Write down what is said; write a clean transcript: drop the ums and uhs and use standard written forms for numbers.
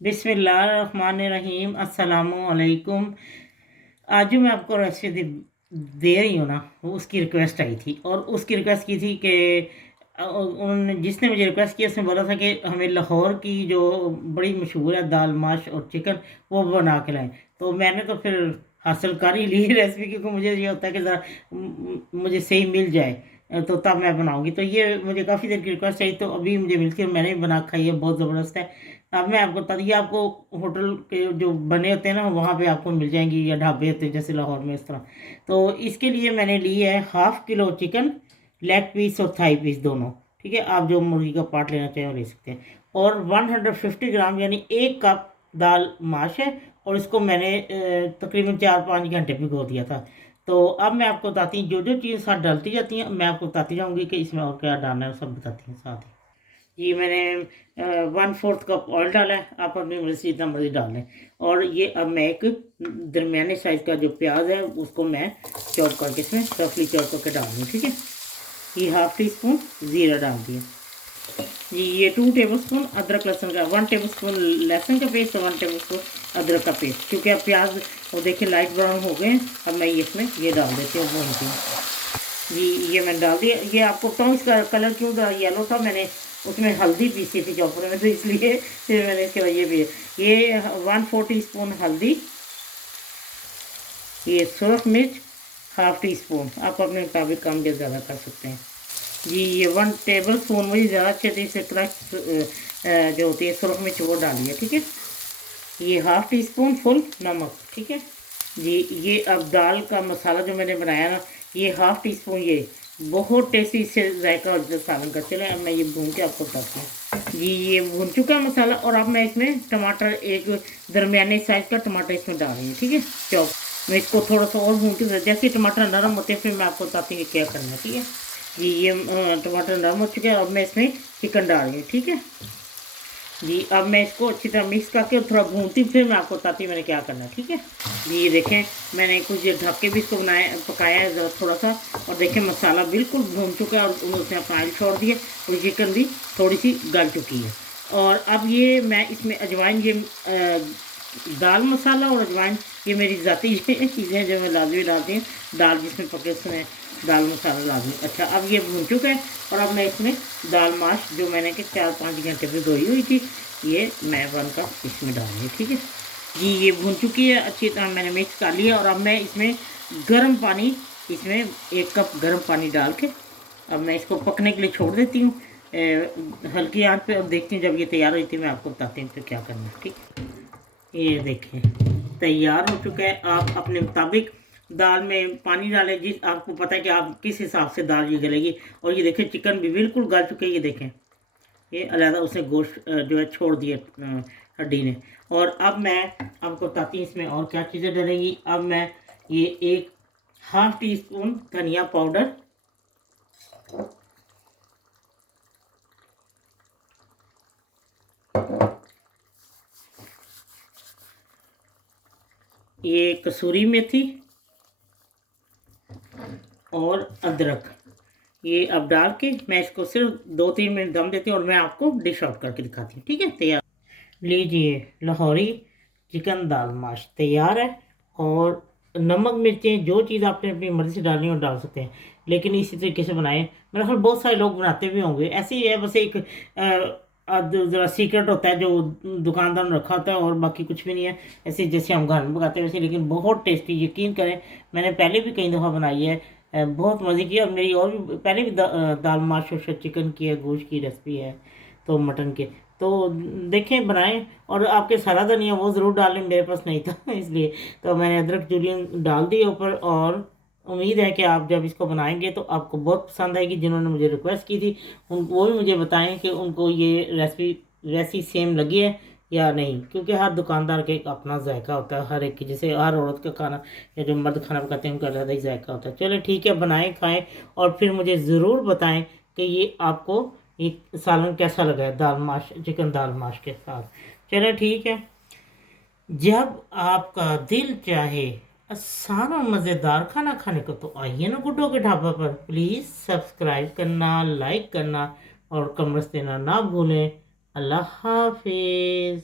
बिस्मिल्लाहिर्रहमानिर्रहीम अस्सलामुअलैकुम। आज जो मैं आपको रेसिपी दे रही हूँ ना, वो उसकी रिक्वेस्ट आई थी और उसकी रिक्वेस्ट की थी कि उन जिसने मुझे रिक्वेस्ट किया उसने बोला था कि हमें लाहौर की जो बड़ी मशहूर है दाल माश और चिकन, वो बना के लाएं। तो मैंने तो फिर हासिल कर ही ली रेसिपी, क्योंकि मुझे ये होता है कि ज़रा मुझे सही मिल जाए तो तब मैं बनाऊंगी। तो ये मुझे काफ़ी देर की रिक्वेस्ट चाहिए, तो अभी मुझे मिलती है, मैंने भी बना खाई है, बहुत ज़बरदस्त है। अब मैं आपको बता दिए, आपको होटल के जो बने होते हैं ना वहाँ पे आपको मिल जाएंगी, या ढाबे होते हैं जैसे लाहौर में इस तरह। तो इसके लिए मैंने ली है 1/2 किलो चिकन, लेग पीस और थाई पीस दोनों। ठीक है, आप जो मुर्गी का पार्ट लेना चाहें वो ले सकते हैं। और 150 ग्राम यानी 1 कप दाल माश है, और इसको मैंने तकरीबन 4-5 घंटे भिगो दिया था। तो अब मैं आपको बताती हूँ जो जो चीज़ साथ डालती जाती हैं, मैं आपको बताती जाऊँगी कि इसमें और क्या डालना है, वो सब बताती हैं साथ ही। ये मैंने 1/4 कप ऑयल डाला है, आप अपनी मर्जी से जितना मर्जी डाल लें। और ये अब मैं एक दरमियाने साइज़ का जो प्याज है उसको मैं चॉप करके इसमें रफली चॉप करके डाल दूँ। ठीक है, ये 1/2 टी स्पून ज़ीरा डाल दिया जी। ये 2 टेबल स्पून अदरक लहसुन का, 1 टेबल स्पून लहसुन का पेस्ट और 1 टेबल स्पून अदरक का पेस्ट। क्योंकि अब प्याज वो देखिए लाइट ब्राउन हो गए हैं, अब मैं ये इसमें ये डाल देती हूँ, भूनती हूँ जी। ये मैंने डाल दिया। ये आपको बताऊँ इसका कलर क्यों येलो था, मैंने उसमें हल्दी पीसी थी चॉपर में, तो इसलिए फिर मैंने इसके बाद ये भी, ये 1/4 टी स्पून हल्दी, ये सुरख मिर्च 1/2 टी स्पून, आप अपने मुताबिक कम या ज़्यादा कर सकते हैं जी। ये 1 टेबल स्पून, मुझे ज़्यादा अच्छे से क्रश जो होती है सुरख मिर्च वो डालिए। ठीक है, ये 1/2 टी स्पून फुल नमक। ठीक है जी। ये अब दाल का मसाला जो मैंने बनाया ना, ये 1/2 टी स्पून, ये बहुत टेस्टी इससे जायका और सालन का। चले अब मैं ये भून के आपको बताती हूँ जी। ये भून चुका है मसाला, और अब मैं इसमें टमाटर, एक दरमियाने साइज़ का टमाटर इसमें डाल रही हूँ। ठीक है, चॉप। मैं इसको थोड़ा सा और भून के, जैसे टमाटर नरम होते हैं फिर मैं आपको बताती हूँ क्या करना है। ठीक है जी, ये टमाटर नरम हो चुके हैं, अब मैं इसमें चिकन डाल रही हूँ। ठीक है जी, अब मैं इसको अच्छी तरह मिक्स करके थोड़ा भूनती, फिर मैं आपको बताती हूँ मैंने क्या करना है। ठीक है जी, ये देखें मैंने कुछ देर ढक के भी इसको पकाया है ज़रा थोड़ा सा, और देखें मसाला बिल्कुल भून चुका है और उसने अपना ऑयल छोड़ दिया, और चिकन भी थोड़ी सी गल चुकी है। और अब ये मैं इसमें अजवाइन, ये दाल मसाला और अजवाइन, ये मेरी ज़ाती चीज़ें हैं जो मैं लाजमी डालती हूँ। दाल जिसमें पके उसमें दाल मसाला लाजमी। अच्छा, अब ये भून चुका है, और अब मैं इसमें दाल माश जो मैंने कि 4-5 घंटे भिगोई हुई थी, ये मैं 1 कप इसमें डालूँगी। ठीक है जी, ये भून चुकी है अच्छी तरह, मैंने मिक्स कर लिया। और अब मैं इसमें गर्म पानी, इसमें 1 कप गर्म पानी डाल के अब मैं इसको पकने के लिए छोड़ देती हूँ हल्की आंच पे, और देखती हूँ जब ये तैयार हुई थी मैं आपको बताती हूँ फिर क्या करना है। ठीक है, ये देखें तैयार हो चुका है। आप अपने मुताबिक दाल में पानी डालें, जिस आपको पता है कि आप किस हिसाब से दाल ये गलेगी। और ये देखें चिकन भी बिल्कुल गल चुके हैं, ये देखें ये अलहदा उसने गोश्त जो है छोड़ दिए हड्डी ने। और अब मैं आपको बताती हूँ इसमें और क्या चीज़ें डलेंगी। अब मैं ये 1/2 टी स्पून धनिया पाउडर, ये कसूरी मेथी और अदरक, ये अब डाल के मैं इसको सिर्फ 2-3 मिनट दम देती हूँ, और मैं आपको डिश आउट करके दिखाती हूँ। ठीक है, तैयार लीजिए लाहौरी चिकन दाल माश तैयार है। और नमक मिर्चें जो चीज़ आपने अपनी मर्ज़ी से डालनी हो डाल सकते हैं, लेकिन इसी तरीके से बनाएं। मेरे ख्याल बहुत सारे लोग बनाते भी होंगे, ऐसे ही है, बस एक ज़रा सीक्रेट होता है जो दुकानदार ने रखा होता है, और बाकी कुछ भी नहीं है। ऐसे जैसे हम घर में पकाते हैं वैसे, लेकिन बहुत टेस्टी, यकीन करें। मैंने पहले भी कई दफ़ा बनाई है, बहुत मज़े की। और मेरी और भी पहले भी दाल माश और चिकन की है, गोश्त की रेसिपी है, तो मटन के, तो देखें बनाएं। और आपके सारा धनिया वो ज़रूर डालें, मेरे पास नहीं था इसलिए तो मैंने अदरक जूलियन डाल दिए ऊपर। और उम्मीद है कि आप जब इसको बनाएंगे तो आपको बहुत पसंद आएगी। जिन्होंने मुझे रिक्वेस्ट की थी उन वो भी मुझे बताएं कि उनको ये रेसिपी वैसी सेम लगी है या नहीं, क्योंकि हर दुकानदार के एक अपना जायका होता है, हर एक की, जैसे हर औरत का खाना या जो मर्द खाना पकाते हैं उनका अलग ही जायका होता है। चलो ठीक है, बनाएं खाएं, और फिर मुझे ज़रूर बताएं कि ये आपको ये सालन कैसा लगा है दाल माश, चिकन दाल माश के साथ। चलो ठीक है, जब आपका दिल चाहे आसान और मज़ेदार खाना खाने को, तो आइए ना गुड्डो के ढाबा पर। प्लीज़ सब्सक्राइब करना, लाइक करना और कमेंट्स देना ना भूलें। अल्लाह हाफिज़।